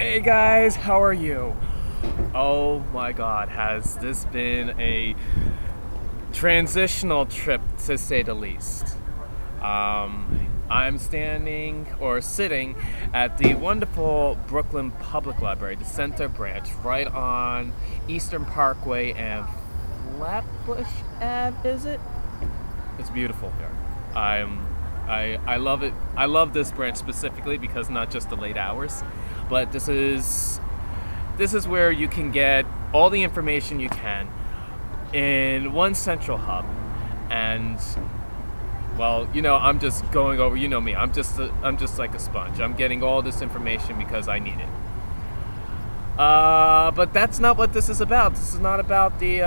Hey guys, how are you? Oh my god, has this been a transitional trip to say the least? I'm standing or sitting at the wonderful Brooklyn Public Library, the Center Branch, right on Eastern Parkway and Flatbush Ave, is it? It's beautiful here. I love it. I love this branch specifically because not just the late hours, but this is where you can get all the information you can in one central hub. And well, I'm just going over. You know me. I'm just like a sponge. I'm getting all this information because I need it. But that's not what this is about. This is not about the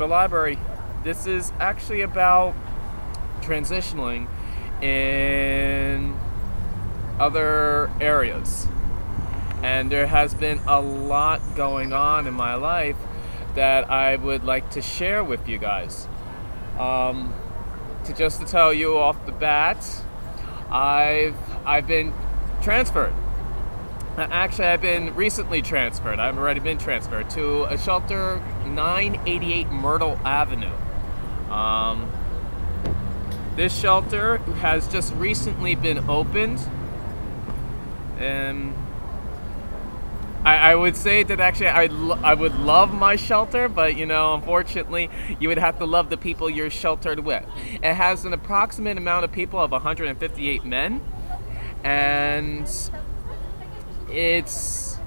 library. This is actually about transitioning in other areas. And there has been a lot going on in my life that I would like to share with you guys. To tell you off the bat, I've been transferred. Actually, I've been recently transferred. I've already been transferred to a shelter 988 Myrtle Avenue. This shelter has just recently been opened, and I would say that actually I would love my shelter, but unfortunately, you would have to love the people you're sheltered with. It has an approximate amount of people of 158 men, and it's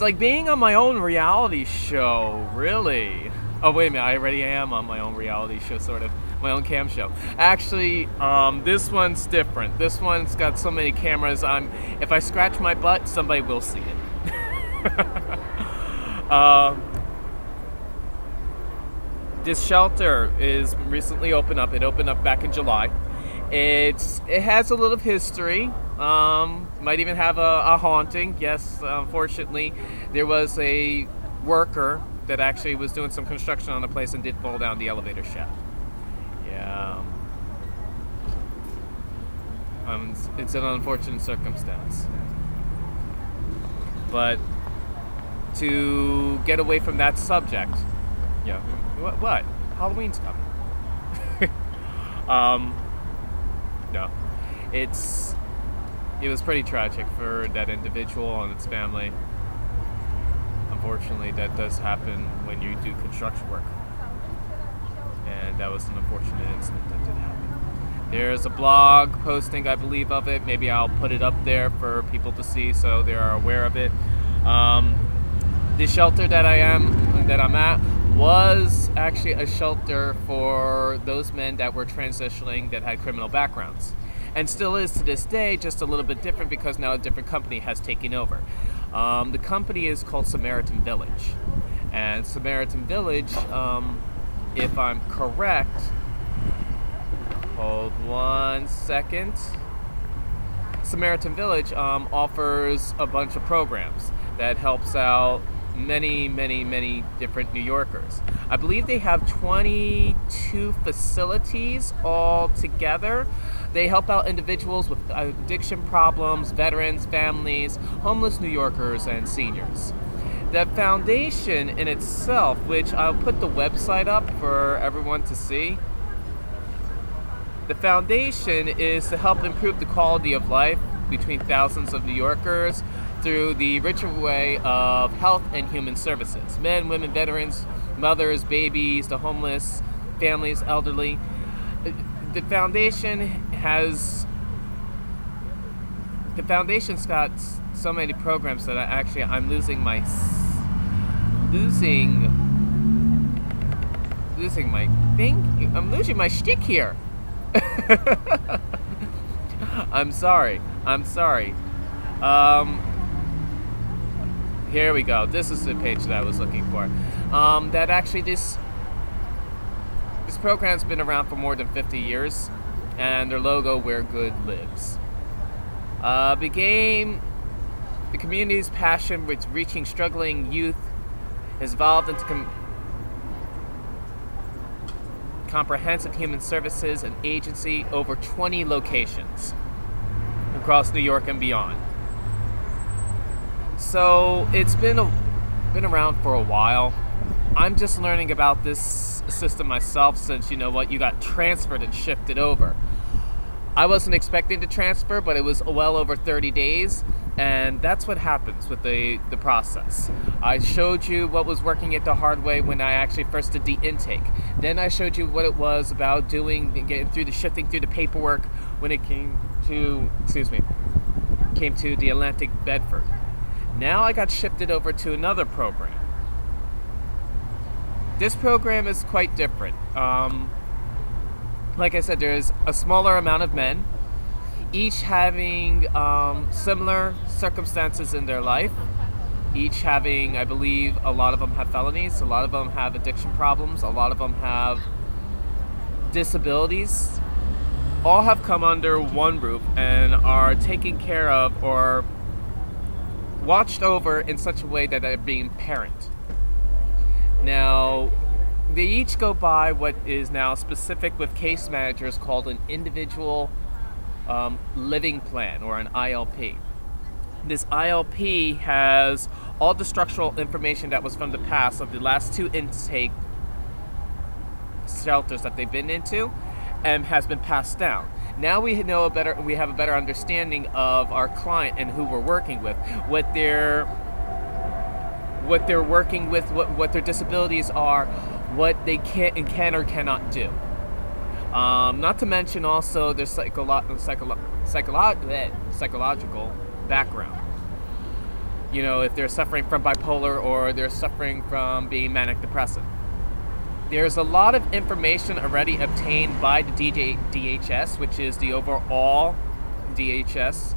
like being on my own reality show, really. Oh wait a minute, I already am on my own reality show, sort of. My own cam show. Actually, this one's different. This one's got so many cameras. If I scratch my butt, somebody will see it. This shelter is recently opened up. It opened up back in July. It has a little history. Might even have a haunting. Yes, unfortunately, there was a worker that actually was doing some construction on the place and did fall down the elevator shaft. Yeah. It's an unfortunate circumstance. But to get away from that subject, yeah. What? Halloween's coming. No. It was pretty tragic for that individual and its family. Unfortunately, that does happen when you do construction work. And that was an unfortunate incident that did happen. There's a blog posting, I believe, of it. Maybe I'll put it up there for people to see so they are aware of it. The shelter that I'm at was actually a shelter for those men that were transitioning that had criminal backgrounds. And still is to this day, just a little bit different because now a different company has taken over. The company is called Samaritan Village. And Samaritan Village, if I'm correct, hold one second. Samaritan Village offers a bunch of programs that helps out many different New Yorkers. I believe they have 22 facilities all together. They help out individuals with addiction problems, veterans, families, homeless New Yorkers, and seniors. The foundation in itself, which I'll put the website up for everyone to see, the foundation is to help improve the quality of life between thousands of New Yorkers through the richer way of health and human services. Men, women, veterans, mothers, babies, the homeless, families, elderly. The foundation's got so many programs that I'm losing my thing. I'm losing my shtick here. I'm sorry. Here we go. This is the page that I was looking for. That actually this program's been around for more than 50 years, and their logo, Where Good Lives, became the community's passion with reaching struggling youth, has evolved into comprehensive human services and agency over 20 locations across New York and beyond. So it's been around for a while. I'm just learning about this system myself since, you know what, you got transferred and shifted over. I wasn't expecting to transfer, but it was well over 30 days, and that's what happens with the process. I showed you what was working it the hard way when I actually first did the intake. Then I showed you what it was about getting through shifting through the paperwork when it came to the Atlantic Bedford. Now I got shifted over to another program. This program is quite different. Like I said, there's a smaller amount of men, each having similar circumstances in their life, each having, I believe, a lot of them have felonies, a lot of them have addiction problems, a lot of them have disabilities, all have come under one roof and are taken care of or watched over in such a way that they're being parent. Now, they each go by what is now specific with case managers called an individual living plan, or an ILP. This ILP has all the structural information that was from the past of the last 2 intake shelters that they've been into, and has been passed down. Now we have a better understanding of our client and who we're working with, what they're working with, what their disabilities are, what they can or cannot do. Not to mention also their psychological background. You know, if they're suffering from bipolar or they're suffering from being manic depressive. There's a lot of information already obtained by the DHS, which is the overall DHS,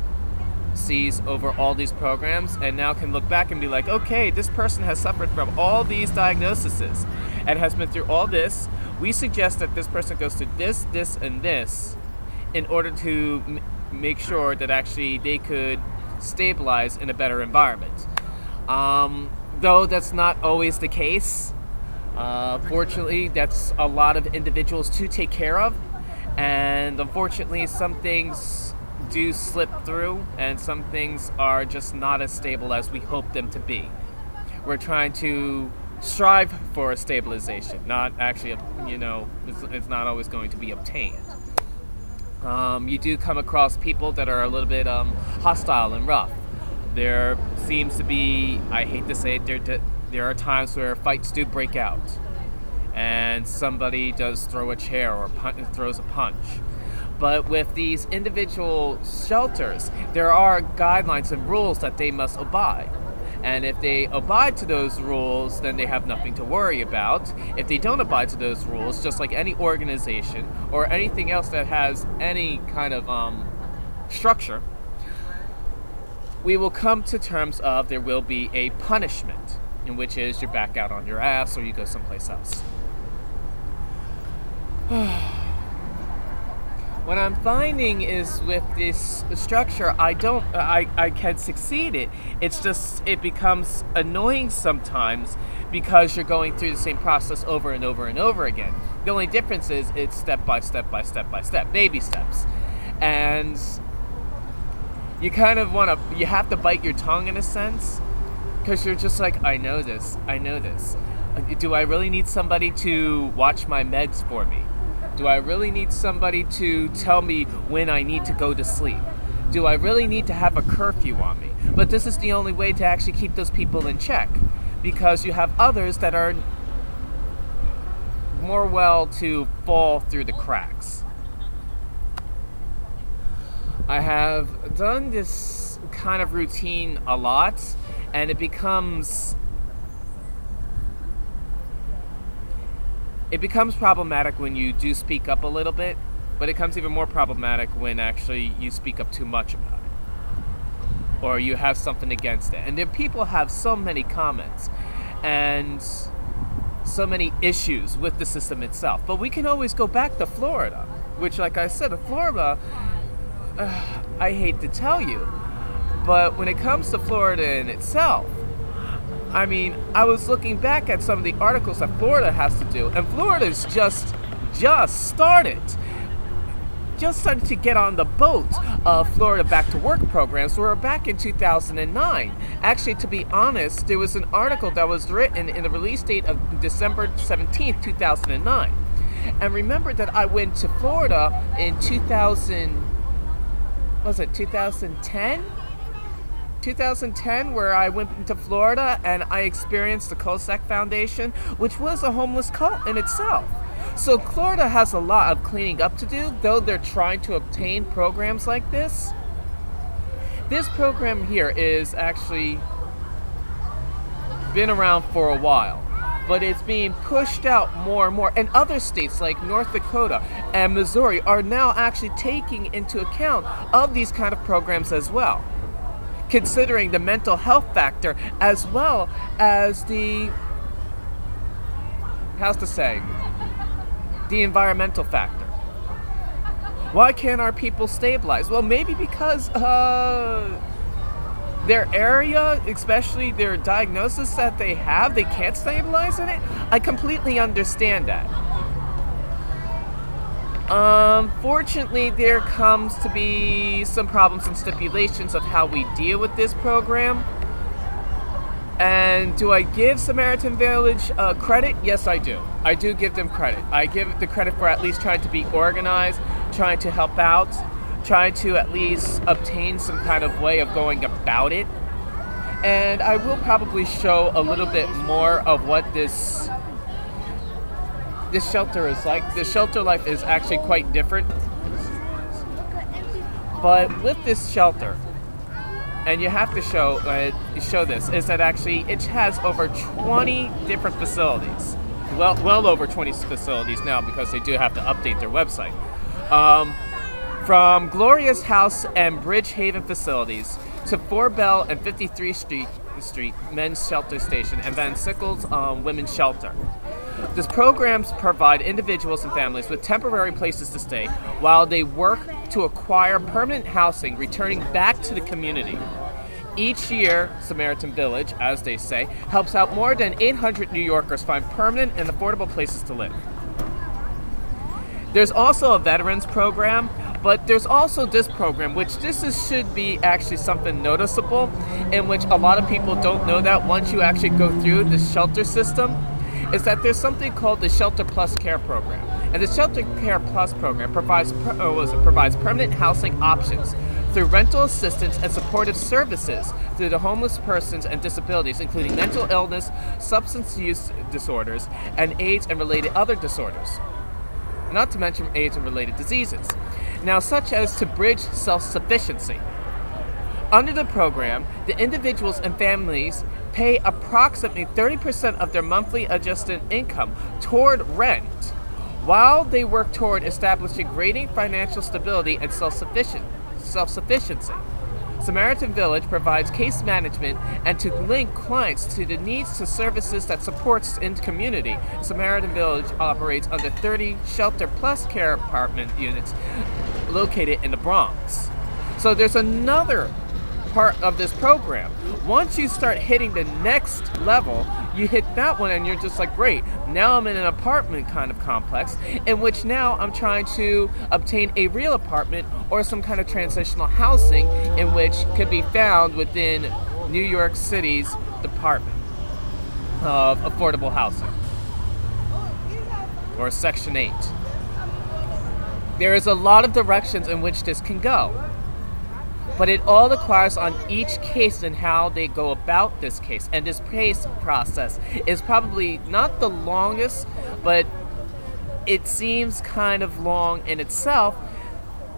sees over all these programs, and now can look back and be like, okay, this person has suffered from all these diagnoses and has been through all this. We suggest that this person goes through this, this, and this in order to make sure that actually they could stabilize in a better environment. Though that's not always the case. Fortunately, that's a lot of individuals to take care of, and unfortunately some things do slip through and some things are just not as stable as we hope them to be. We're trying to strive for a stabilization, not actually, it's not always going to be obtained. You do come across people that are a little bit hostile and rough. There seems to be, I hate to say it, there are times where fights do break out and somebody does throw a chair or throws a punch. But with these individual shelters, there are guidelines and rules that they must abide. And if they abide to those rules, then they have nothing to worry about. If they don't abide to those rules, just like any organization or anything else that has any kind of structure, we will come to terms of there will be a punishment, in which is you're back out on your ass or you go someplace else. What I'm finding is with this structure, I can succeed it. It's just, it becomes annoying sometimes because you're going through the same process over and over and over again. The only difference is it's step by step by step by step, baby steps. And you kind of you have to bite your tongue in a sense, because you're just like, I know this. Do I really need somebody to watch my meds for me? Do I really need somebody to tell me when I need to go to sleep? Do I really need to have a curfew on me? But this is the only way to actually keep those people in check, because you have others that are more well to fall through the cracks. I have done this kind of routine a lot, and it becomes problematic when you do speak up a little bit, but it becomes even more problematic when actually you speak up too much about it, or you have something against it. And then people have so many comments and so many issues with the system itself. But we can always go back to Florida, which, like I said, Florida, I hate to tell you, but when it comes to Florida in itself, I mean, I was looking back at some of the articles that Florida has to do, and Florida's just started. just started to get on the boat of Florida Back to Work programs. We were back in 2009. Actually, to be honest, there was an article that was written in the release date of December 17th, 2009. And remember that I went to Florida in 2010? 2010, where I went into Florida and I experienced the COSAC Foundation, which was a homeless cult in itself. So Florida has a lot of cleaning up to do, though they're trying to obtain programs like this. This program here is actually been around for a while, but it's being pushed out more and more. And other states like North Dakota and Missouri are now actually taking into account of these kind of programs as well, considering the mental health factor as well as the, the environmental factor. Why can't our people stabilize? Well, maybe because their area, especially their diagnosis that they have, they can't stabilize in it. I completely understand that. Unfortunately, there comes to be some problems and stipulations of how we deal with this program. And do I give Samaritan Village credit? Yes, I do. I do give them credit. I give the credit for at least trying to be organized, trying to help out, trying to at least obtain some kind of way of going about it. And I will probably show a little bit more of what this shelter is like. The shelter life is actually quite different. But with this shelter, and you have to show this, is that actually it has over 20 different facilities. Well over 20 facilities now, because they do have to update their website. From Gloria's House and Bridgehaven facilities to 4 Bell and 53th Street Men's Shelter Station and Van Sickles Women's Shelter. These programs provide individuals and families with temporary places to stay while they work to acquire permanent housing, returning back to the community. Each year, Samaritan Village, as they say, helps out more than 800 New Yorkers find permanent and affordable places to live. There's also a veterans program, but there's also this program, which should be actually something noticeable, in which a lot of people don't know that once you actually go through the shelter system, is that there's something called the Shelter Plus Care Program. And the Shelter Care Plus Program provides permanent housing options through rental assistance and supportive services to the homeless persons and disabilities, including mental illness, substance use disorders, and AIDS and related other disorders. Not to mention AIDS and related diseases. Now, such as to bridge self-sufficiency. Under the program, the individuals and families pay approximately 30% of their monthly adjusted income toward rent, while they work toward establishing greater financial stability and self-sufficiency. Samaritan Village provides case management and to link clients to the needs to services that supports in the community. Samaritan Village operates under 30 Shelter Plus Care apartment units located in the Bronx. So there's another part of this program. Once you start hitting the next level, you hit that one and you're just like, great, now I'm in an apartment kind of complex in which now I'm trying to obtain a real apartment or some kind of transitional housing in which could be found within New York City's Department of Affordable Housing, or Section 8. There is a lot of directions in which this can go, but it all requires on each case and how they go about this case. And this case process is probably not the longest, but it seems kind of long in itself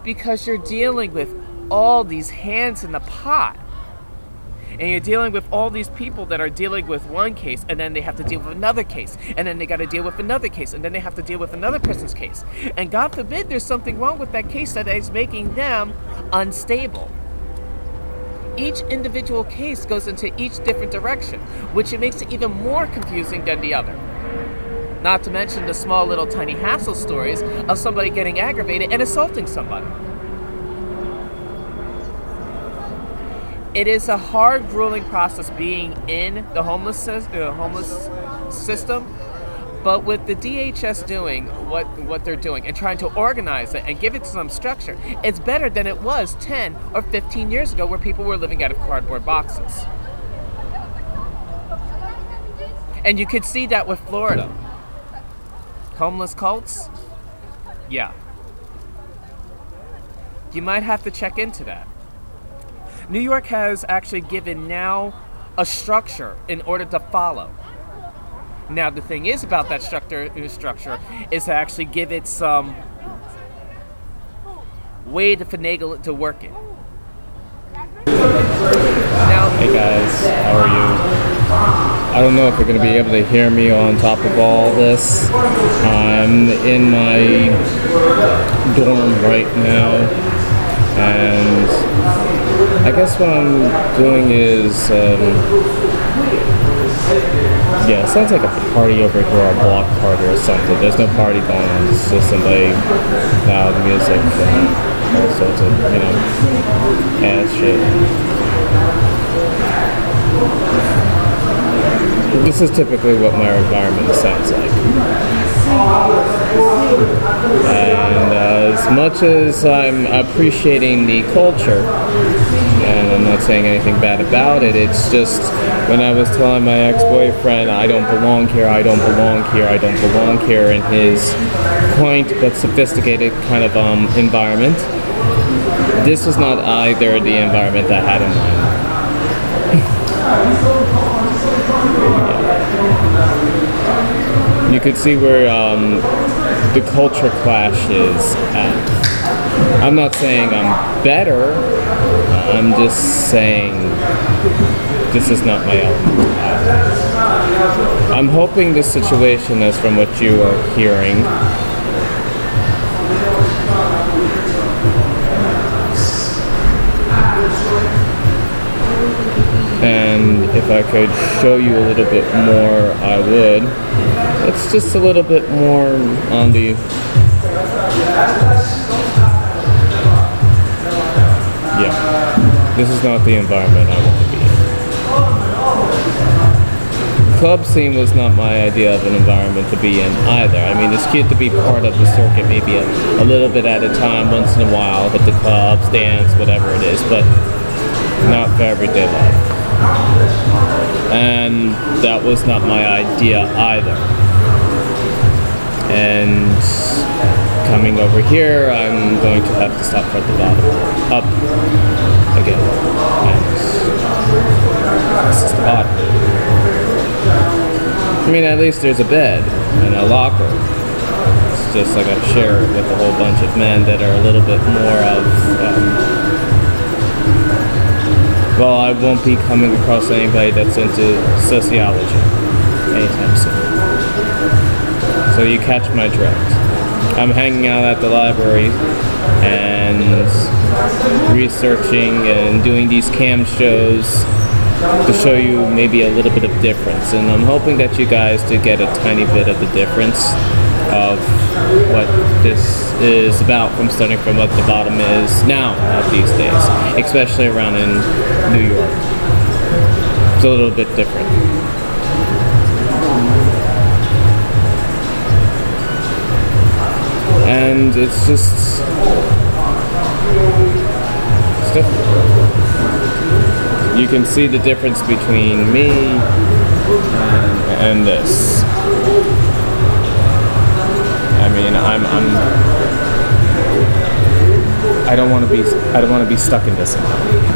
because you're dealing with all these hands in the pot. And you're dealing with all these people that are dealing with one case, and then they have to deal with another case, and then they got to deal with another case, and then they have to deal with another person's case. And God forbid there's something wrong with that case that is making them unstable. Each individual case goes into each different direction, which it makes it even more confusing than the other. Not to mention the small little tiny hassle stories of somebody getting aggravated and assaulting somebody. It is a hard, grueling process being in the homeless system, But with the DHS doing what they're doing and trying to organize it and give it some structure, it's better than it was 10 or 15 years ago where people were living out of cardboard boxes. And you could see that with Florida. Homeless cults? Yeah. You might have to check into that. New York has actually given now a structure in order to follow. Now the thing is about that structure is to actually give it some way to finagle it to work it. Now, hey guys, how are you? I don't know if you're going to be able to hear me on top of all this. I'm in my dorm right now, and I guess what I'm doing is, yeah, it sounds like a party over here, or a block party or something. There's no party going on, it's just somebody, loud music, all sorts of, you know, ass shit. This is typically what my environment sounds like. And as much as I'm appreciating the culture, and I'm not saying anything bad about it, it's just when I was telling my ex-boyfriend, I don't belong here, I don't belong here, I don't belong here, in his quaint but sophisticated kind of environment, this was not either the environment I had in mind. You could see where the culture clash is at. I'm not saying I'm better, I'm just saying this is not my element. I'm hoping this situation is from what you are hearing. And if I could show you a little bit more, I would. It's just a little bit more on the... Yeah, this is not the environment I want to be in. Club scene was not my idea of an environment to be in either. I mean, it's cute to be part of the circuit, maybe a little bit at a time, once in a while, hit the clubs, dance, whatever it is, but not for everyday life. And that was not my idea either. And coming over here, I'm going to have to stop at the bottom, up again, and this is the bottom. I mean, at least there's a bed and a locker. It's just like I share it with a whole bunch of men that are a little bit more of, well, I won't be coming across anybody that's into sociology anytime soon. So you catch my drift. I'm hanging out at the library and researching and doing these cam shows to show you maybe a little bit of difference. And I'm hoping that you guys do get a tiny bit of the difference of what this is about, from starting from what the bottom is now these days, especially around in New York. It's a little bit different. And it's just, it's different. You can see the difference between me and this. I mean, I don't want to be stuck in this environment.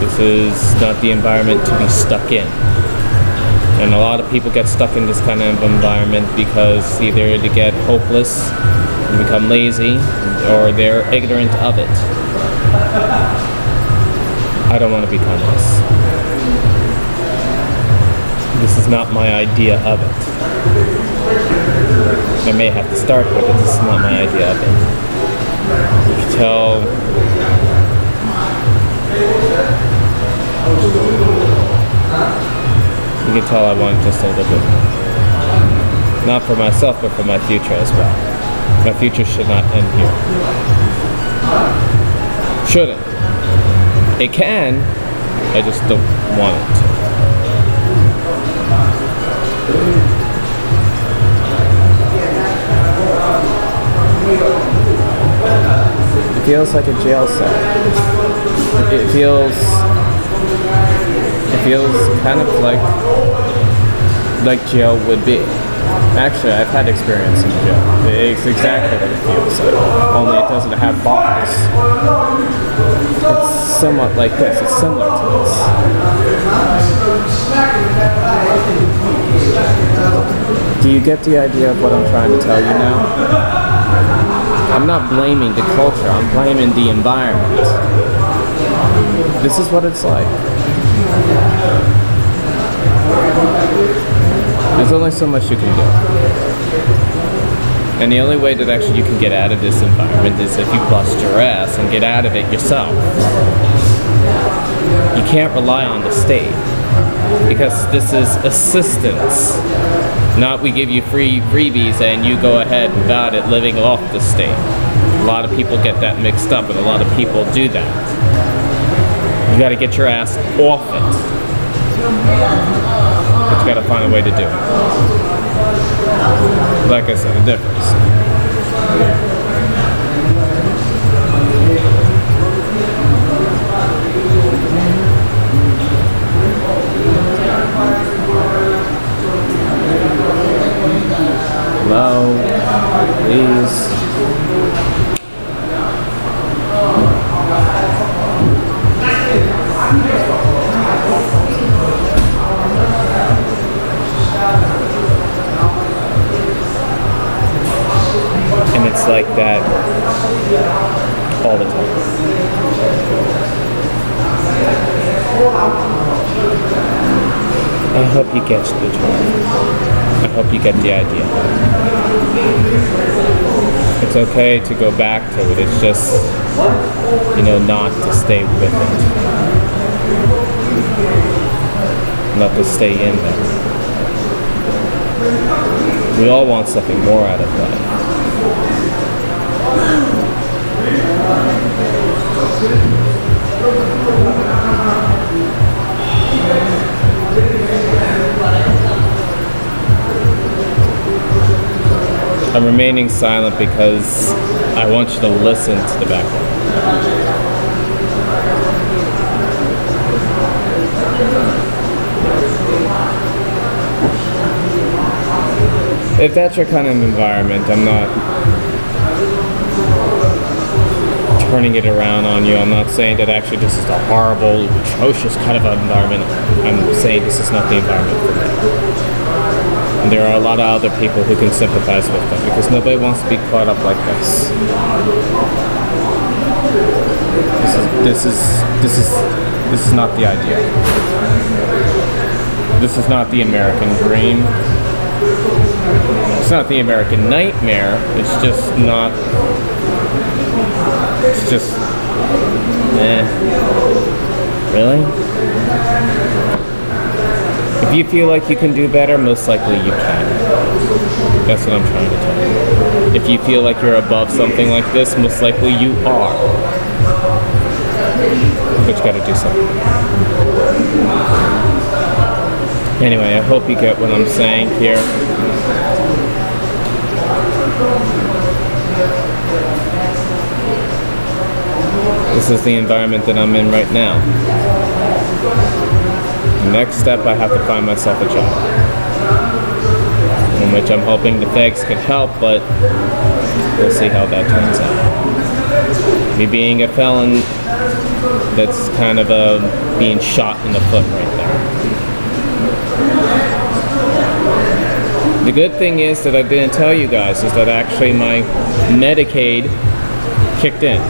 This is not the environment to be stuck in. And a lot of people get stuck in this kind of environment because either they get hopeless and become lazy, or they're ignorant of it. I don't want to become this. This is not my idea of it. I may have to start with it, this is not my idea of it. You can tell... You can tell I want just a little bit more. Not for myself, but for my future as well. My future should not end here. Shouldn't. It can, I just don't want it to. It feels like a jail cell. It feels kind of like jail would be. Actually, I've had experience in jail. It's exactly what it feels like, only it doesn't have bars. It's somewhat like this. It's similar to this. Do you get the idea of what I'm trying to tell you now? I'm not blaming the culture. I'm blaming the environment. This is what it's like. There's only so much you can do. And the only way that actually you can get out of this environment is if you bust your ass and get out of it yourself. You can't rely on the state, because this is assistance. Not we give you freebies and you go ahead without it living off the state. A lot of people get that mixed up, and a lot of people do that. You gotta get your ass off it. But you gotta find a way to do it. Like I said, a difference. Hello, please. And it's like that all the time. I hope you get the drift. I hope you get the idea. It's okay to go back to it. It's just, not to stay with it. Not to stay in there. We all want something more out of life. I'm remaining silent because I want you to listen to the background. If that's your kind of environment, I'm not turning it around on you. I'm not saying that actually this is the horrible, atrocious kind of environment. I'm saying this is not the environment for me. And there are a lot of other people who can sympathize with them, because nobody wants to be caught up like this. This is not the idea. This is not the American dream. It's not the American nightmare. It's just not. It's just. Really? If you feel like you can do better, most likely you can. That's what I'm trying to tell you. If you feel like you're above something like this, most likely you are. But you gotta do something. Anyway, I hope you get what I'm saying here. This is the environment that I'm in right now. The next step, I have to find myself a job, in which I'm hoping the FEGS could help, but we'll see how that turns out. Me being a felon, that's kind of being shot in the foot right there. The good thing is that I didn't tell you guys is that actually my Medicaid kicked in.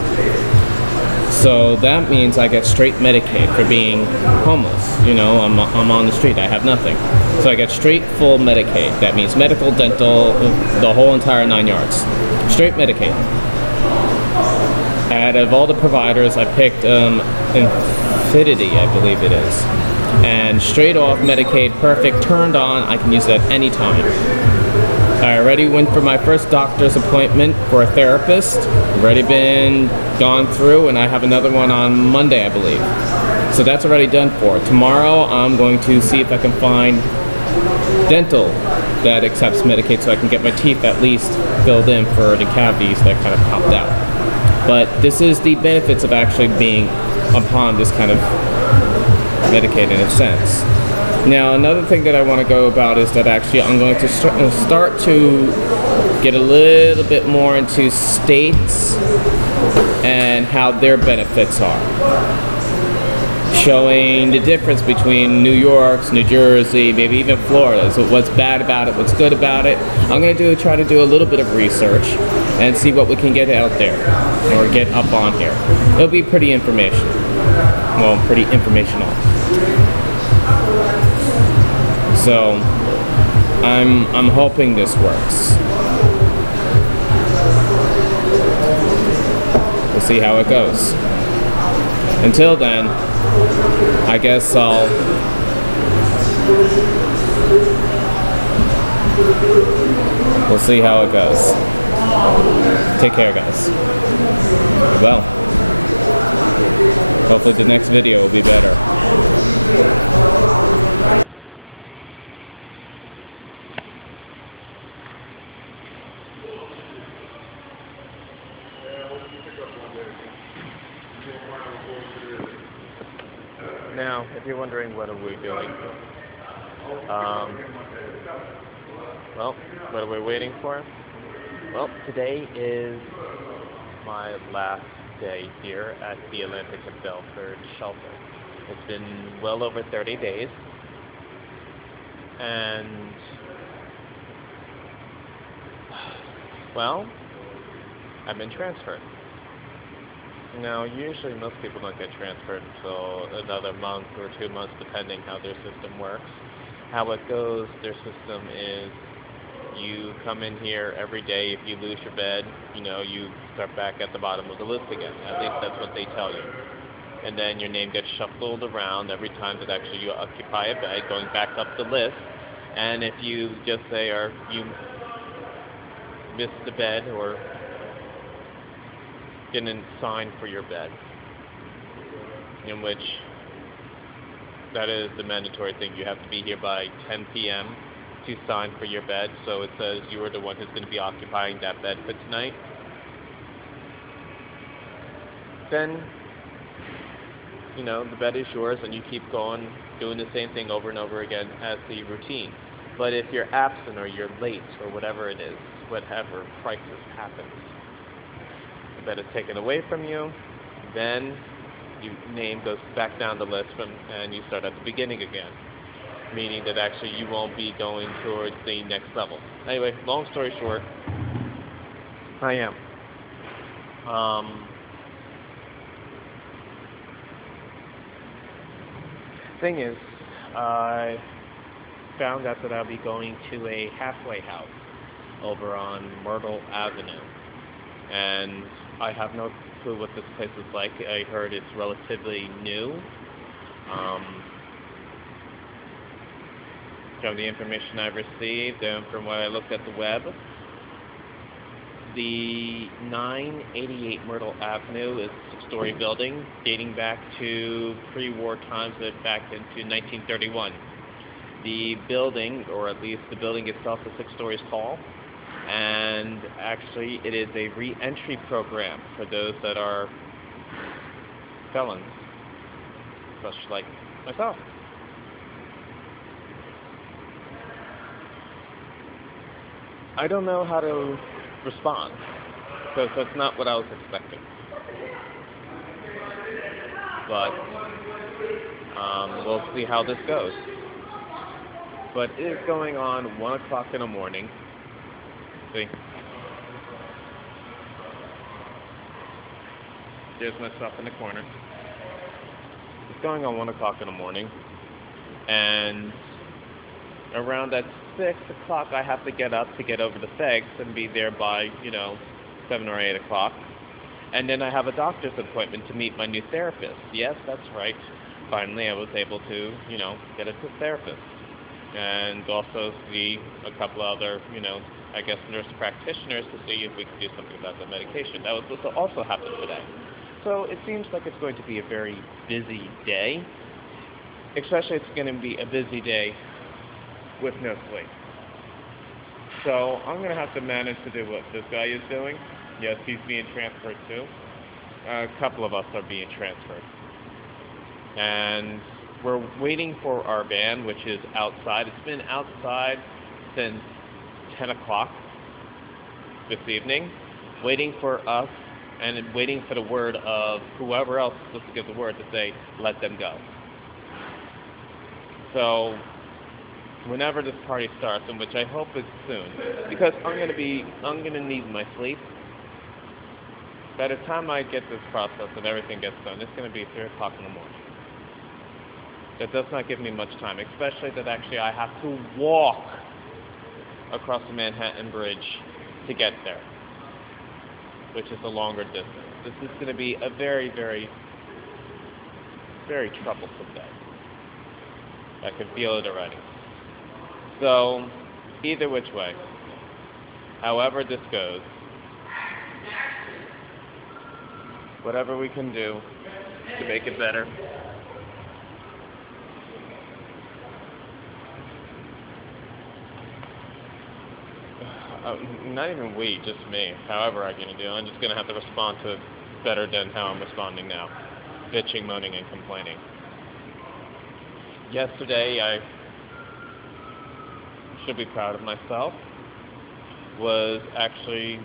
So that means I get straight Medicaid for being homeless. I'm on the street. I have nothing. So I get straight full Medicaid. That means medical, dental, the whole entire 9 yards. Straight Medicaid. Out of all the providers, I picked Infinity, I believe it is. And straight off Medicaid, perfect, turned on. I can use it at any time. I already went for my first doctor's appointment for a therapist. Already been gone through, and I have another one on Monday, I believe. So that's already done for. Tomorrow, I'm going to see if I can find dental that accepts Medicaid so I can get my teeth at least filled in for the cavities that kind of popped out. But this is the benefits of actually being upon this kind of Medicaid in a sense. Now, another thing that I want to go about is that actually I'm going to start to get a little bit more into states and how their benefits are. Showing the difference between New York's, New Jersey, maybe even Florida. So what's bad about it, what's good about it. I'm going to try to do a little bit of research and see what we can get out there or get up on here. It'll be pretty informational. Well, pretty informational. So I'm hoping this works. We'll see how it goes. Until then, I guess we'll see how it goes. Take care, guys. Well, hopefully the next video will be better. Now, if you're wondering what are we doing, well, what are we waiting for? Well, today is my last day here at the Atlantic and Belford shelter. It's been well over 30 days, and, well, I've been transferred. Now, usually most people don't get transferred until another month or 2 months, depending how their system works. How it goes, their system is you come in here every day. If you lose your bed, you start back at the bottom of the list again. At least that's what they tell you. And then your name gets shuffled around every time that actually you occupy a bed, going back up the list. And if you just say, or you miss the bed or didn't sign for your bed, in which that is the mandatory thing. You have to be here by 10 p.m. to sign for your bed, so it says you are the one who's going to be occupying that bed for tonight. Then, the bed is yours, and you keep going, doing the same thing over and over again as the routine. But if you're absent or you're late or whatever it is, whatever crisis happens, the bed is taken away from you, then your name goes back down the list and you start at the beginning again, meaning that actually you won't be going towards the next level. Anyway, long story short, I am. Thing is, I found out that I'll be going to a halfway house over on Myrtle Avenue, and I have no clue what this place is like. I heard it's relatively new. From the information I've received and from what I looked at the web, the 988 Myrtle Avenue is a six-story building dating back to pre-war times, back into 1931. The building, or at least the building itself, is 6 stories tall. And actually, it is a re-entry program for those that are felons, such like myself. I don't know how to respond, because that's not what I was expecting. But we'll see how this goes. But it is going on 1 o'clock in the morning. See? There's myself in the corner. It's going on 1 o'clock in the morning. And around at 6 o'clock, I have to get up to get over the FEGS and be there by, 7 or 8 o'clock. And then I have a doctor's appointment to meet my new therapist. Yes, that's right. Finally, I was able to, get a therapist. And also see a couple other, nurse practitioners to see if we can do something about the medication. That was supposed to also happen today. So it seems like it's going to be a very busy day. Especially it's going to be a busy day with no sleep. So I'm going to have to manage to do what this guy is doing. Yes, he's being transferred too. A couple of us are being transferred. And we're waiting for our van, which is outside. It's been outside since 10 o'clock this evening, waiting for us and waiting for the word of whoever else is supposed to get the word to say, let them go. So whenever this party starts, and which I hope is soon, because I'm going to need my sleep. By the time I get this process and everything gets done, it's going to be 3 o'clock in the morning. That does not give me much time, especially that actually I have to walk across the Manhattan Bridge to get there, which is a longer distance. This is going to be a very, very, very troublesome day. I can feel it already. So, either which way, however this goes, whatever we can do to make it better. Not even we, just me. However I'm going to do, I'm just going to have to respond to it better than how I'm responding now. Bitching, moaning, and complaining. Yesterday, I should be proud of myself, was actually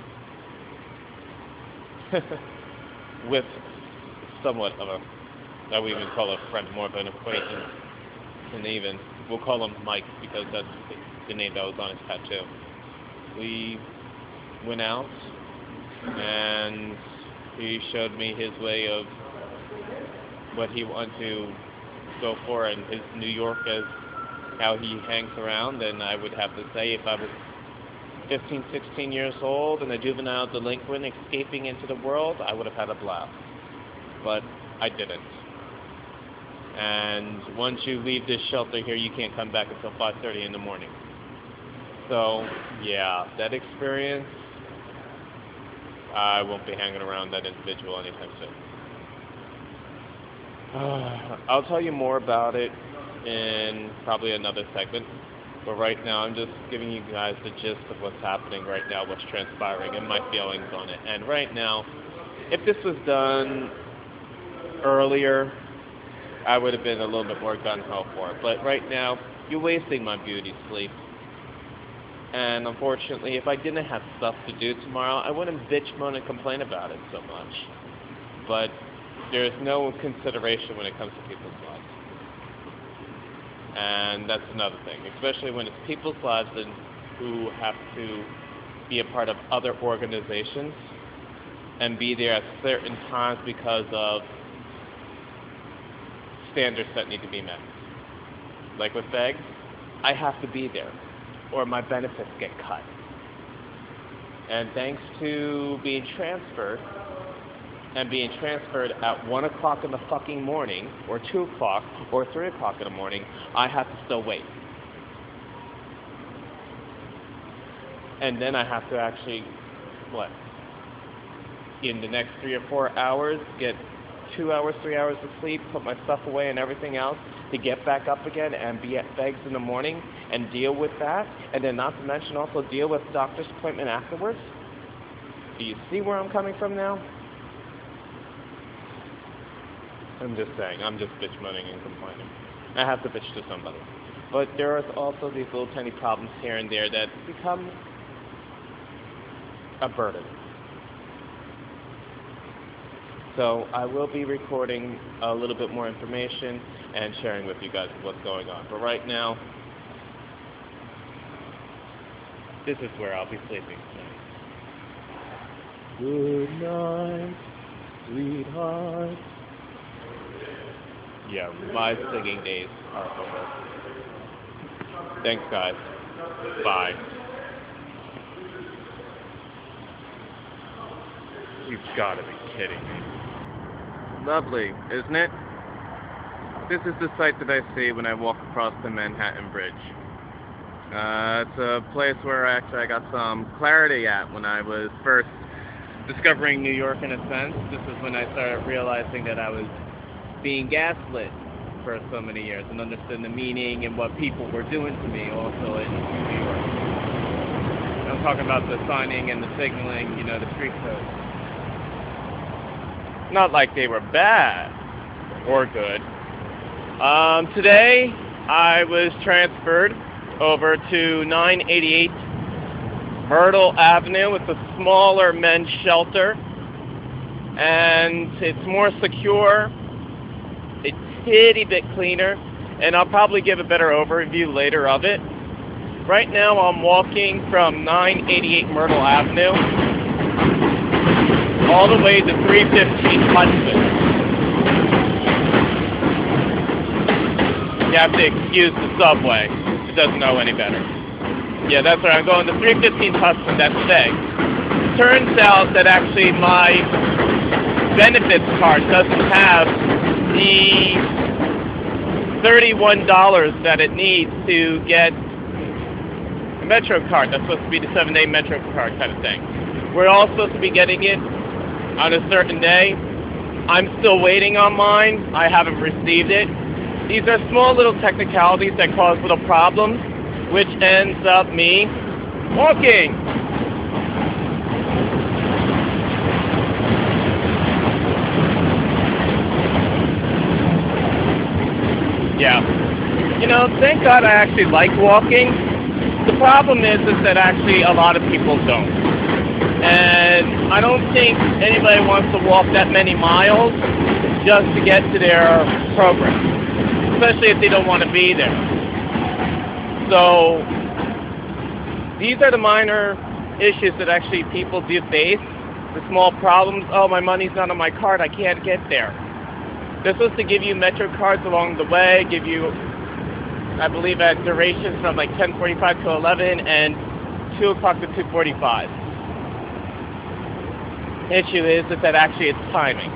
with somewhat of a, I would even call a friend, more of an acquaintance, and even, we'll call him Mike because that's the name that was on his tattoo. We went out, and he showed me his way of what he wanted to go for in his New York as how he hangs around. And I would have to say, if I was 15, 16 years old and a juvenile delinquent escaping into the world, I would have had a blast. But I didn't. And once you leave this shelter here, you can't come back until 5:30 in the morning. So, yeah, that experience, I won't be hanging around that individual anytime soon. I'll tell you more about it in probably another segment, but right now I'm just giving you guys the gist of what's happening right now, what's transpiring, and my feelings on it. And right now, if this was done earlier, I would have been a little bit more gung-ho for it. But right now, you're wasting my beauty sleep. And unfortunately, if I didn't have stuff to do tomorrow, I wouldn't bitch, moan, and complain about it so much. But there's no consideration when it comes to people's lives. And that's another thing, especially when it's people's lives and who have to be a part of other organizations and be there at certain times because of standards that need to be met. Like with BEG, I have to be there, or my benefits get cut. And thanks to being transferred, and being transferred at 1 o'clock in the fucking morning, or 2 o'clock, or 3 o'clock in the morning, I have to still wait. And then I have to actually, in the next 3 or 4 hours, get 2 hours, 3 hours of sleep, put my stuff away and everything else, to get back up again and be at BEGS in the morning and deal with that, and then not to mention also deal with doctor's appointment afterwards. Do you see where I'm coming from now? I'm just saying, I'm just bitch moaning and complaining. I have to bitch to somebody. But there are also these little tiny problems here and there that become a burden. So I will be recording a little bit more information and sharing with you guys what's going on. But right now, this is where I'll be sleeping tonight. Good night, sweetheart. Yeah, my singing days are over. Thanks, guys. Bye. You've got to be kidding me. Lovely, isn't it? This is the sight that I see when I walk across the Manhattan Bridge. It's a place where actually I got some clarity at when I was first discovering New York in a sense. This is when I started realizing that I was being gaslit for so many years and understood the meaning and what people were doing to me also in New York. talking about the signing and the signaling, you know, the street codes. Not like they were bad or good. Today, I was transferred over to 988 Myrtle Avenue. It's a smaller men's shelter, and it's more secure, a titty bit cleaner, and I'll probably give a better overview later of it. Right now, I'm walking from 988 Myrtle Avenue all the way to 315 Hudson. You have to excuse the subway. It doesn't know any better. Yeah, that's right. I'm going to 315 Hudson. That's today. Turns out that actually my benefits card doesn't have the $31 that it needs to get a Metro card. That's supposed to be the 7-day Metro card kind of thing. We're all supposed to be getting it on a certain day. I'm still waiting on mine. I haven't received it. These are small little technicalities that cause little problems, which ends up me walking. Yeah. You know, thank God I actually like walking. The problem is that actually a lot of people don't. And I don't think anybody wants to walk that many miles just to get to their program, especially if they don't want to be there. So these are the minor issues that actually people do face, the small problems. Oh, my money's not on my card, I can't get there. They're supposed to give you Metro cards along the way, give you, I believe, at durations from like 10:45 to 11 and 2 o'clock to 2:45. Issue is that actually it's timing.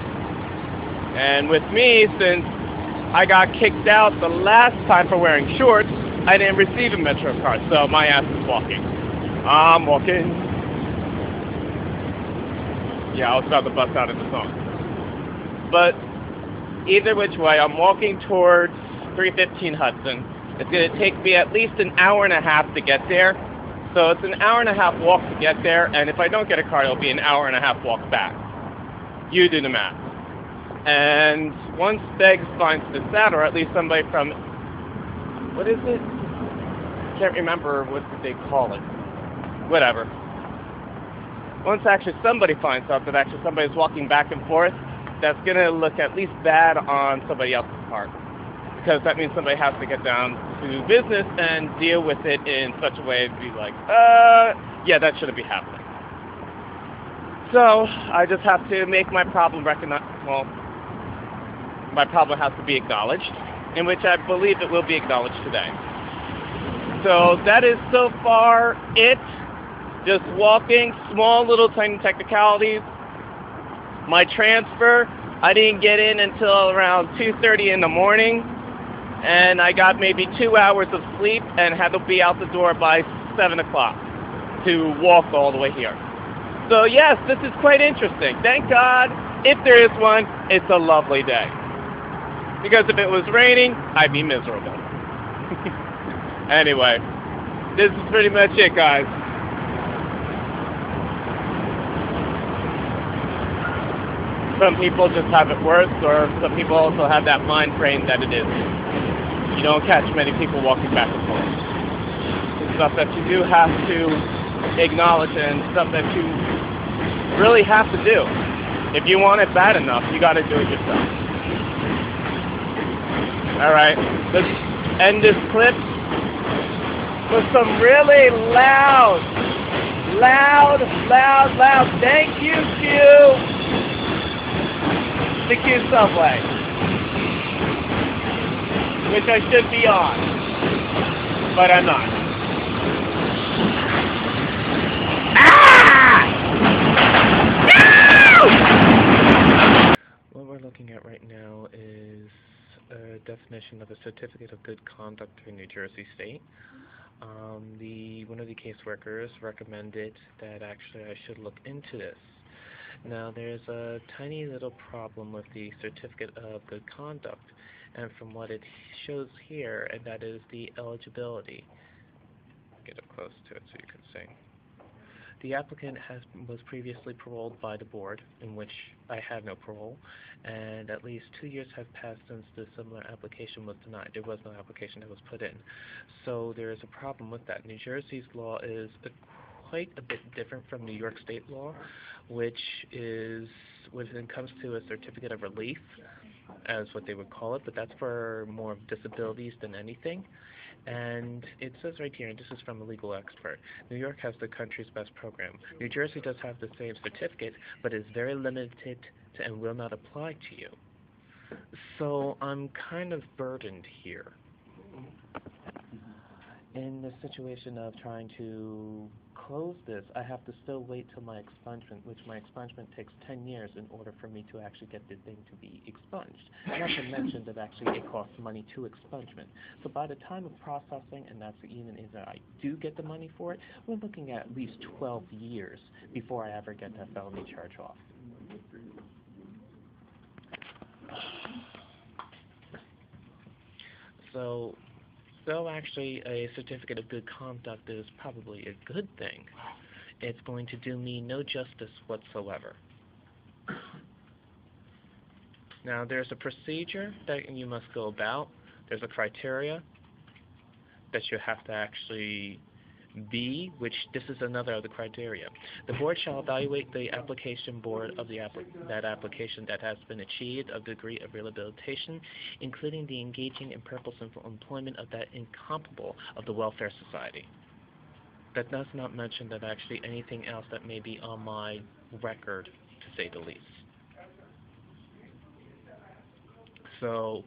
And with me, since I got kicked out the last time for wearing shorts, I didn't receive a Metro card, so my ass is walking. I'm walking. Yeah, I was about to bust out in the song. But either which way, I'm walking towards 315 Hudson. It's going to take me at least an hour and a half to get there. So it's an hour and a half walk to get there, and if I don't get a card, it'll be an hour and a half walk back. You do the math. And once Beggs finds this out, or at least somebody from, what is it? Can't remember what they call it. Whatever. Once actually somebody finds out that actually somebody's walking back and forth, that's going to look at least bad on somebody else's part. Because that means somebody has to get down to business and deal with it in such a way to be like, yeah, that shouldn't be happening. So I just have to make my problem my problem has to be acknowledged, in which I believe it will be acknowledged today. So that is so far it. Just walking, small little tiny technicalities. My transfer, I didn't get in until around 2:30 in the morning, and I got maybe 2 hours of sleep and had to be out the door by 7 o'clock to walk all the way here. So yes, this is quite interesting. Thank God, if there is one, it's a lovely day. Because if it was raining, I'd be miserable. Anyway, this is pretty much it, guys. Some people just have it worse, or some people also have that mind frame that it is. You don't catch many people walking back and forth. It's stuff that you do have to acknowledge and stuff that you really have to do. If you want it bad enough, you got to do it yourself. Alright, let's end this clip with some really loud, thank you, Q. The Q subway, which I should be on, but I'm not. Ah! No! What we're looking at right now is a definition of a certificate of good conduct in New Jersey State. One of the caseworkers recommended that actually I should look into this. Now, there's a tiny little problem with the Certificate of Good Conduct, and from what it shows here, and that is the eligibility. Get up close to it so you can see. The applicant was previously paroled by the board, in which I had no parole, and at least 2 years have passed since the similar application was denied. There was no application that was put in. So there is a problem with that. New Jersey's law is quite a bit different from New York State law, which is, when it comes to a certificate of relief, as what they would call it, but that's for more disabilities than anything. And it says right here, and this is from a legal expert, New York has the country's best program. New Jersey does have the same certificate, but is very limited to and will not apply to you. So I'm kind of burdened here in the situation of trying to close this. I have to still wait till my expungement, which my expungement takes 10 years in order for me to actually get the thing to be expunged. Not to mention that actually it costs money to expungement. So by the time of processing, and that's even if I do get the money for it, we're looking at least 12 years before I ever get that felony charge off. So though actually a certificate of good conduct is probably a good thing, it's going to do me no justice whatsoever. Now, there's a procedure that you must go about. There's a criteria that you have to actually be, which this is another of the criteria. The board shall evaluate the application board of that application that has been achieved a degree of rehabilitation, including the engaging in purposeful employment of that incomparable of the welfare society. That does not mention that actually anything else that may be on my record, to say the least. So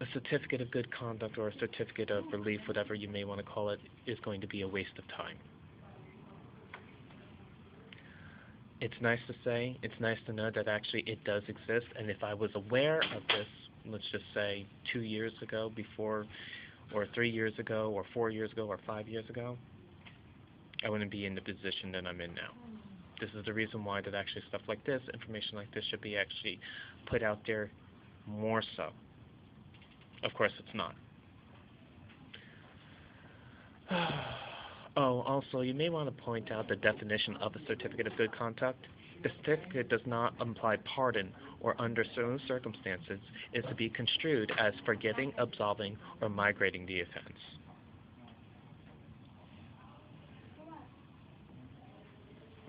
a certificate of good conduct or a certificate of relief, whatever you may want to call it, is going to be a waste of time. It's nice to say, it's nice to know that actually it does exist, and if I was aware of this, let's just say 2 years ago before, or 3 years ago, or 4 years ago, or 5 years ago, I wouldn't be in the position that I'm in now. This is the reason why that actually stuff like this, information like this, should be actually put out there more so. Of course it's not. Oh, also, you may want to point out the definition of a certificate of good conduct. The certificate does not imply pardon or, under certain circumstances, is to be construed as forgiving, absolving, or migrating the offense.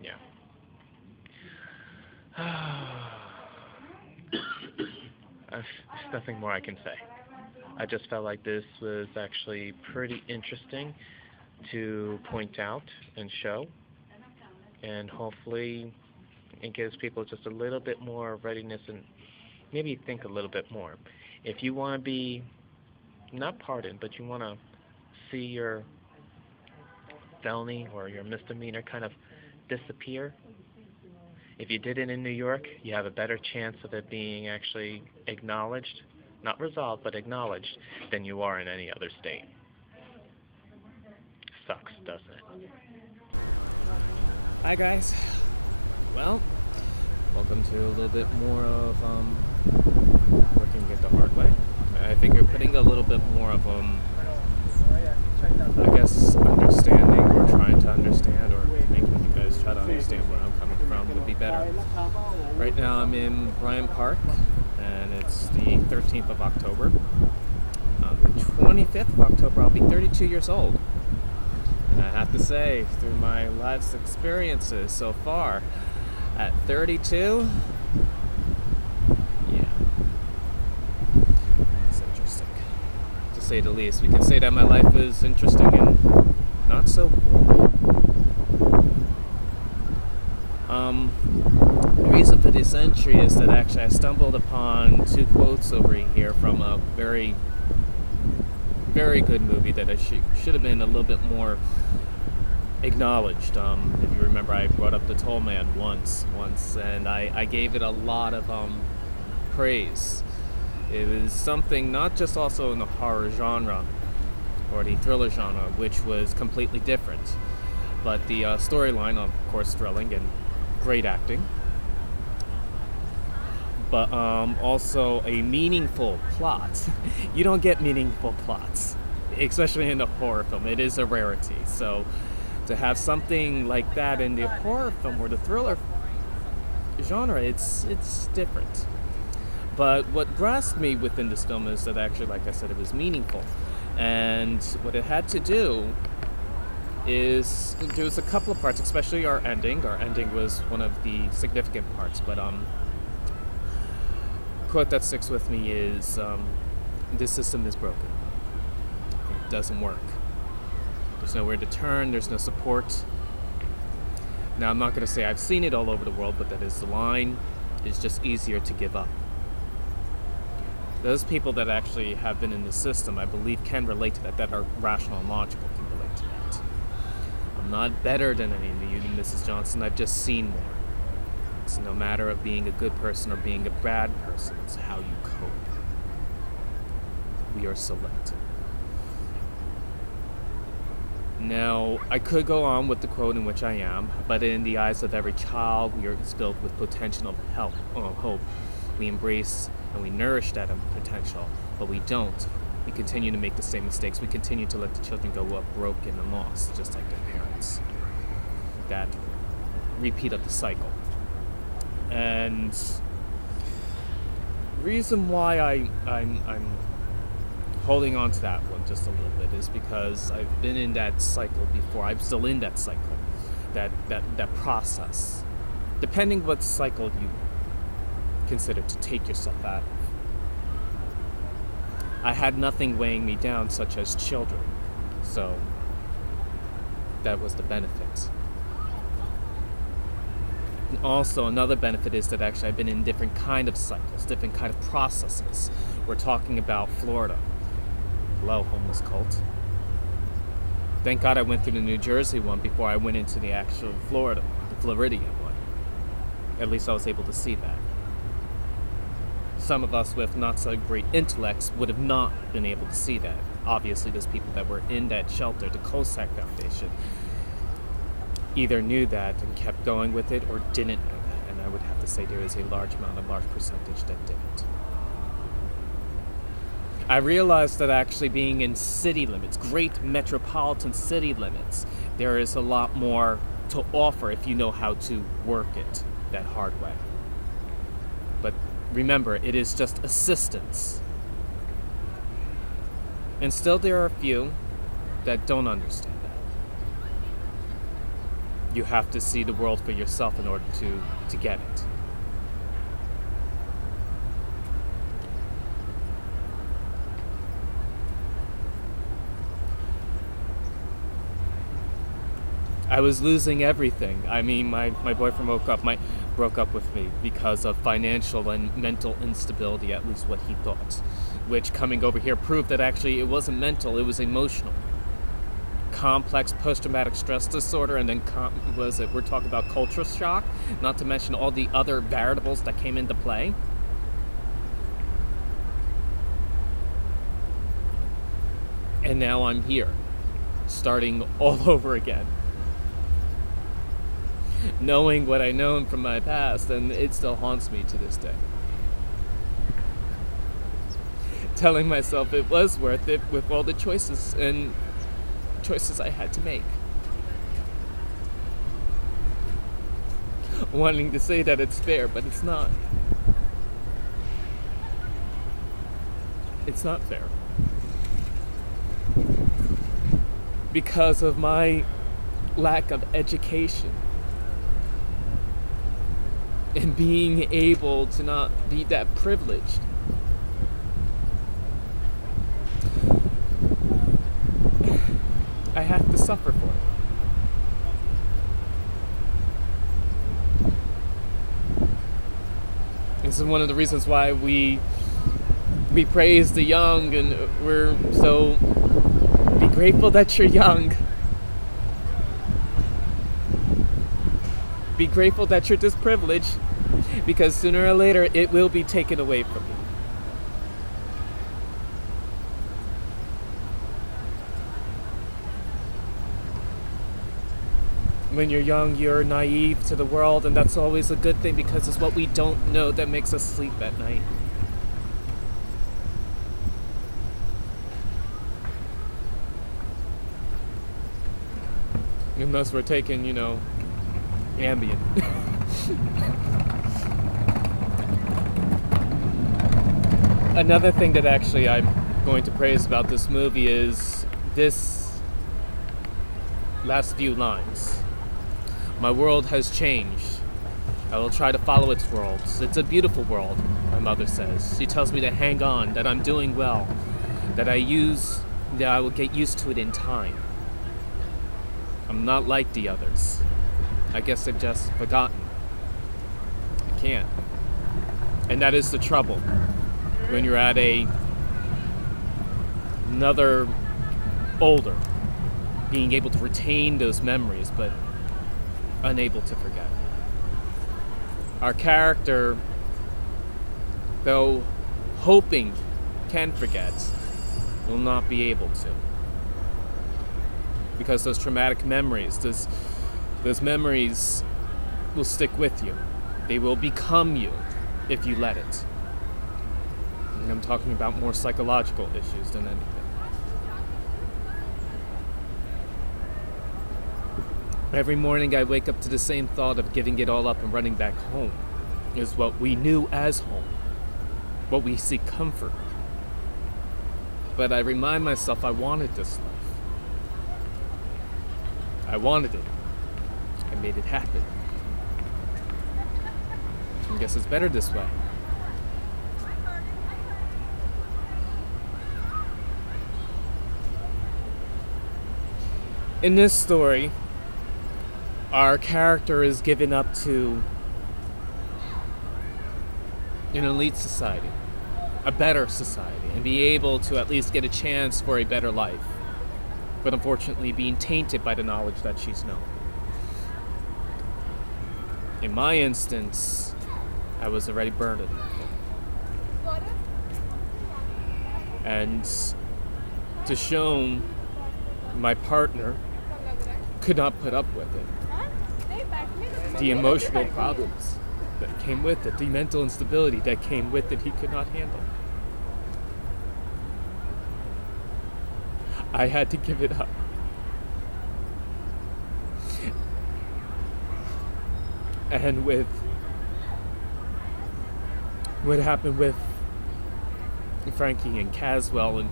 Yeah. There's nothing more I can say. I just felt like this was actually pretty interesting to point out and show, and hopefully it gives people just a little bit more readiness and maybe think a little bit more. If you want to be, not pardoned, but you want to see your felony or your misdemeanor kind of disappear, if you did it in New York, you have a better chance of it being actually acknowledged, not resolved, but acknowledged, than you are in any other state. Sucks, doesn't it? Hi guys. Well, welcome to a little bit more of working it the hard way. I think you're putting a little bit more of I guess understanding, or trying to understand, or making you guys try to understand where I'm coming from would be better. Right now I'm in Bryant Park, and it's the 13th of October. On the 25th of October, I'll be 32 years old. And I have to say, through my life's experiences so far, at 32, yeah, it's interesting, to say the least. We can say that my life is interesting and not so boring. The reason for this entry is that actually I stumbled upon 2 quotes over here from a very, very good movie that I should have been a little bit more acknowledged. If you remember, I brought up The Tall Man once, and I gave it a lot of praise. It was something not just also in the horror genre or the thriller genre, which was completely different, but the storyline, of course, thrilling and great acting, but also a meaningful plot. You don't get meaningful plots, especially in a horror film. It is a rarity. So To have something like that in the horror film or the thriller genre, it's different. But what grasped me within this film is that actually, like I said, it was meaningful. And what it had to do is, there was a couple of parts, especially our ending. Our ending was one of the significant parts, but quote that sticks with me is, this system is broken. It doesn't work. There's nowhere to turn, there's no support. Now, I'm not going to say I've seen it all over the world, but that is the line. It's just easier to give up. Those people that actually have been in the system, I believe, can relate to that, that are rational and logical, can relate to that. I'm not better than any of you, Mrs. Johnson. I've just seen more. It's no matter of being a good person or being a bad person. It's how you cope. We are selected. Now, I could go on with the quote in which I am, but in the eyes of every child, we are filled with potential of hope. We embrace and we nourish that potential, but we don't. We continue to make the same mistakes. We continue to let the children go up broken and lost, just like their parents. That repeat of the cycle. And the reason why I'm holding on to that one just a little bit is because I've been in that cycle before. I'm still in that cycle, that process. Depending what cycle you consider to take yourself out of. I had nothing weighing me down, such as children, so that was the benefit. And also, another benefit is that actually I've been in different kind of cycles, different kind of processes. We're talking about Florida. Hello, homeless cult. Thank God I went through the New Jersey one before I went into the actual Florida, the Floridian one. At least I was able to see that. Some of us with not so great intellects would have not been able to see that. Obviously, those people that were in that shelter, the COSAC Foundation, either knew that and kept going with it or didn't know that. And I would have to say there is a large percentage that didn't. I realized that actually being in city limits, great metropolitan city limits, there is a lot more to offer if you know how to work it that hard way. But remember, it is just assistance. And still there are a few that don't understand that. You have to see the world for yourself in order to get it. I was losing everything. I mean, my boyfriend broke up with me because of financial and mental instability, at least what he thought. Which, coming over here, proved that actually it wasn't mental, it was emotional. Complex post-traumatic stress disorder, and then we're talking about culture shock, not to mention all the other variables that came into play. And now I'm here, starting all over again. Knowing what I know from my past, and it still haunts me to this day. Telling myself it was worth it with all the choices I had to make. Wanting to say that it's fair, but it's not. It's not fair. Because of my lack of education. And being able to not be that privileged. I have to suffer for it. This is one of the reasons why we praise the young, and we're so be grateful that you're young. Be grateful that you're this privileged, because sooner or later it will be taken away from you. When you're young, you're naive to the world, and that's always a good thing, because it's what we don't know that makes us sleep at night. Unless we're taking, you know, Ambien. Another thing that actually I'm going to praise about this movie is this last few lines. My world has changed. I will try to follow its rules. It's a beautiful world, my mother says. She tells me to hang on, that I'm doing well, that I will get used to it in time. I'm not like the others. I guess I've just forgotten. I can't. And that is the trouble when you're at another older, being able to retain those memories but unable to forget. Our character, though hoping can forget, will not be able to. Because those traumatic memories, those memories will stick with you. They will become you if you let it. And I'm talking about more psychological issues than anything. Every morning I wake up to the same thought of giving it all up and running back home is what we knew as home, what we seek comfort. But I remind myself I wanted this life. I wanted it. I made it happen. I guess it's better this way. In this story, our character is given up to an elite society, a better society, and be able to at least get a chance for a better life, but unfortunately being tainted by the knowledge that she's known. In my instance, I was already burned in that. And to show my partner could not put up with it. The emotional problems that came with it, the mental instability that came with it, he could not handle. I had to give it up. And with what happened with Frankie and Caswell and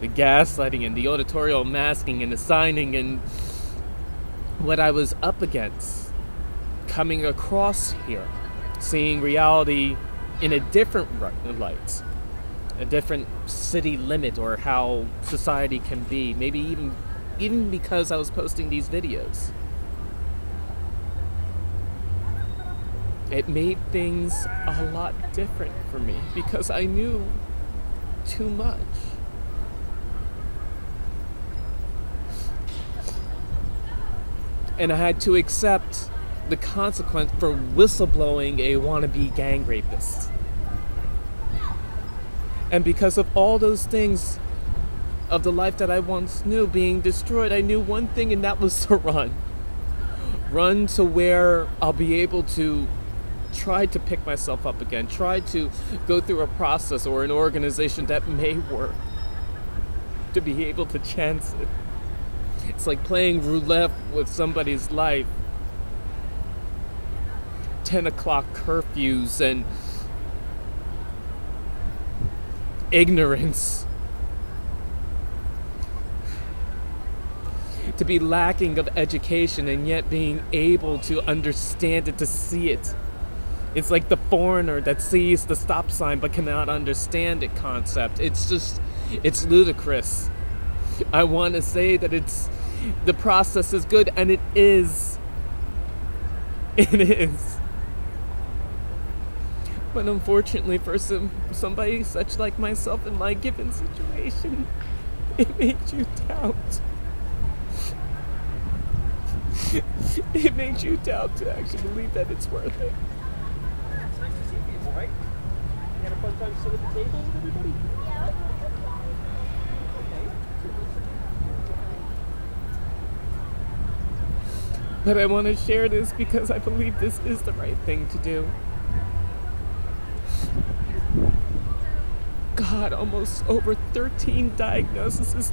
the gaslighting and the auditorial masking and the signing and what I was up against coming across here, seeing reality in a different light, a different city limit or how society can be, maybe even because I was posting these videos. It made things a lot different for me because I knew too much. And I had to accept the consequence for whistleblowing a wannabe gang rapist. And because of all those things of the life that I once knew being destroyed, I knew one thing, and that was to run. Run to where I'll be able to try to pick myself up again, try to go through a process or an organization that may work, to be able to chance it. It's like playing roulette with somebody's life. 10 o'clock curfews and ignorance. To be lacking of education and yet being able to understand it, to see it. It's like the foreigner that sees the stop sign but cannot understand it concept. It's ludicrous. I want to say that the process is good, and it is. It is. But unfortunately for somebody such like myself in my given situation, it makes you doubt. It makes you doubt to actually believe that it's worth it. It's nice to see people, right? You had a fun time sitting at the table with everybody? Yeah. Okay. But I want to share this because I believe this is the right thing to do. God, almost over 13 diagnoses,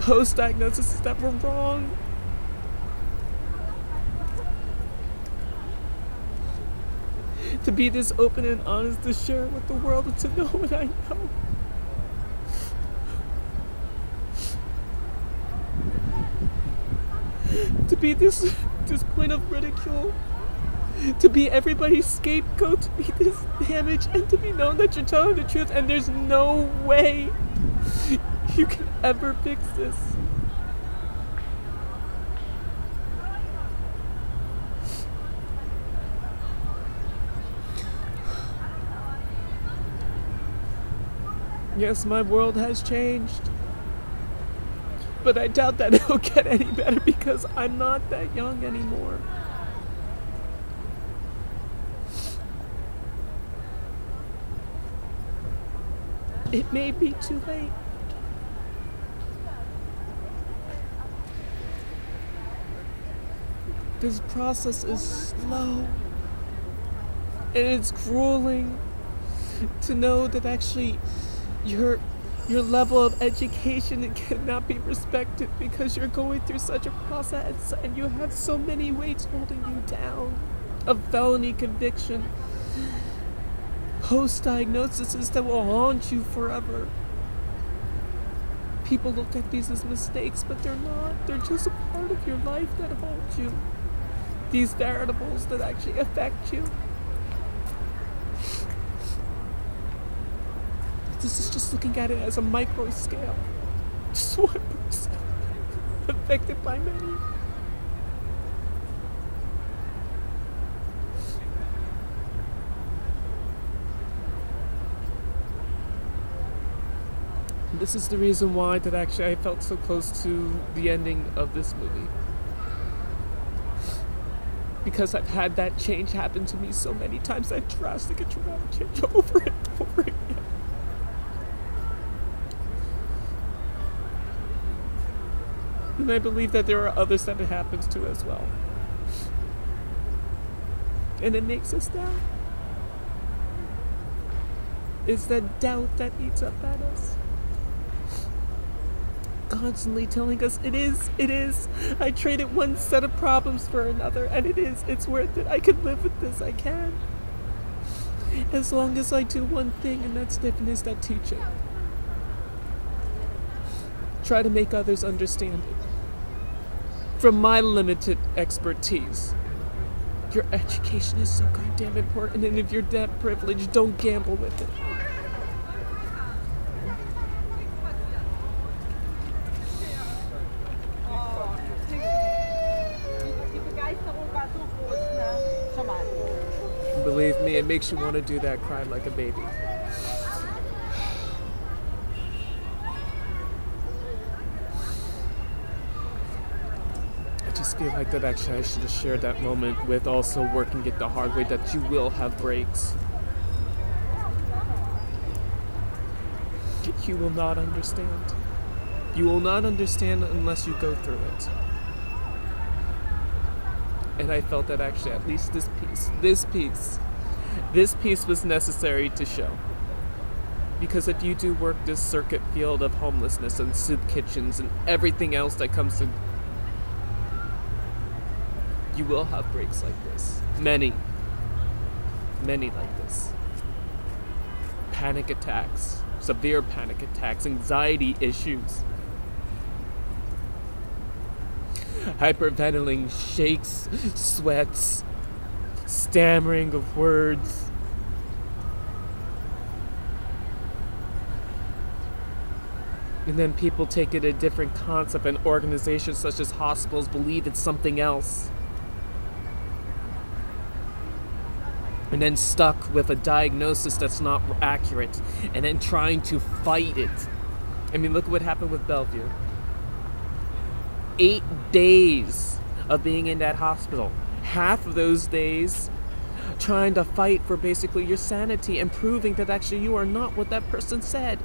post-diagnoses that were wrong. To be this open and honest to share with the world and to know what I know. To be this point of ridicule. To be everybody's scapegoat, to be this damage, and to be known that you're telling the truth, and there's no way you can ever fix this. Yes, my world has changed. But I doubt that it'll get any better because I'm not that young anymore. It may be too late. This process is slow. And it's grueling to know that actually your level of education cannot be respected because you're going through such a process and you have so many weights holding you down. A felony conviction, post-diagnoses that will haunt you forever. People look at these as mistakes, but they're not. They're just a part of your life that haunts you. These variables that actually affect you. This is just looking at it as a micro scale. Just one person affected by many. This is the reason why that actually I felt so close to the ending of this movie. Because I've had that change happen to me so many times, that drastic and traumatic change over and over again. And I believe that there are others that it happens to as well. And it makes us doubt. It's that doubt that eats up at us. Constantly telling us, it is. I traded one set of problems for another, and it's worth it. I can live with this, I can. As long as I do one thing, and that's different, is that teaching. Try to make others understand it. From my limited expertise, your education is so goddamn important, and if you're that privileged, don't gamble with it. Believe me, it makes you want to do that, cry like a baby. I just feel like that actually I should have shared that moment with also working it the hard way, that you will have breaks. You will not understand. You will not understand unless you go through it. And I felt that actually at least this piece was necessary to show. Because if you do work this circuit field of homelessness and soup kitchens and everything else that comes to, you will have breaks like this. Many like this. Panic attacks, severe panic attacks, anxiety issues. Hyperventilating, shakes, sweats, stammering of words. And then people take it a different concept, and organizations such as hospitals believe it's something else. And then stuck with a diagnosis that's not accurate, and then trying to fight it. I mean, look at what happened with Bellevue. 8 days of being in that hospital. Half of those days trying to fight for basically your sanity and proving that actually you are not what that person said.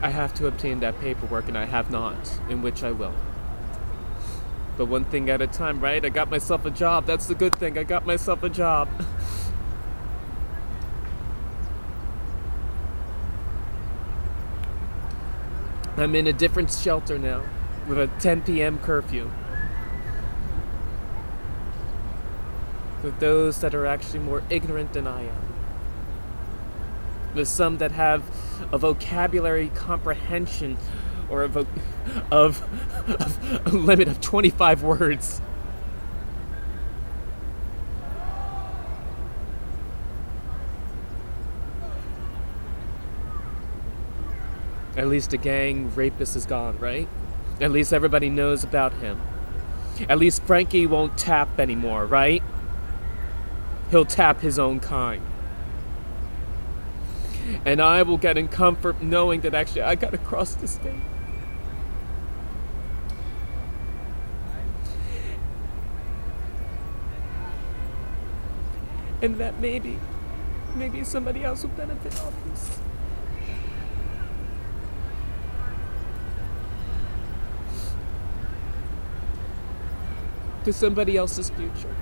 I have to obtain that paperwork, and I have not, in which I will. But one thing at a time, right? I got myself a job. That's the good thing. I got myself a job. I'm in a different shelter now, with a 10 p.m. curfew. With those that are actually more ignorant than I am. With some that have a vocabulary comprehension or of a limit of 25 words. At least the gang rapist is gone, right? At least everybody knows about him. At least Frankie won't tap anymore, right? He'll tap his own kind. And I will get in comfort knowing that actually I gotta cross the state. And that maybe somebody else will benefit off this. To somebody else's future.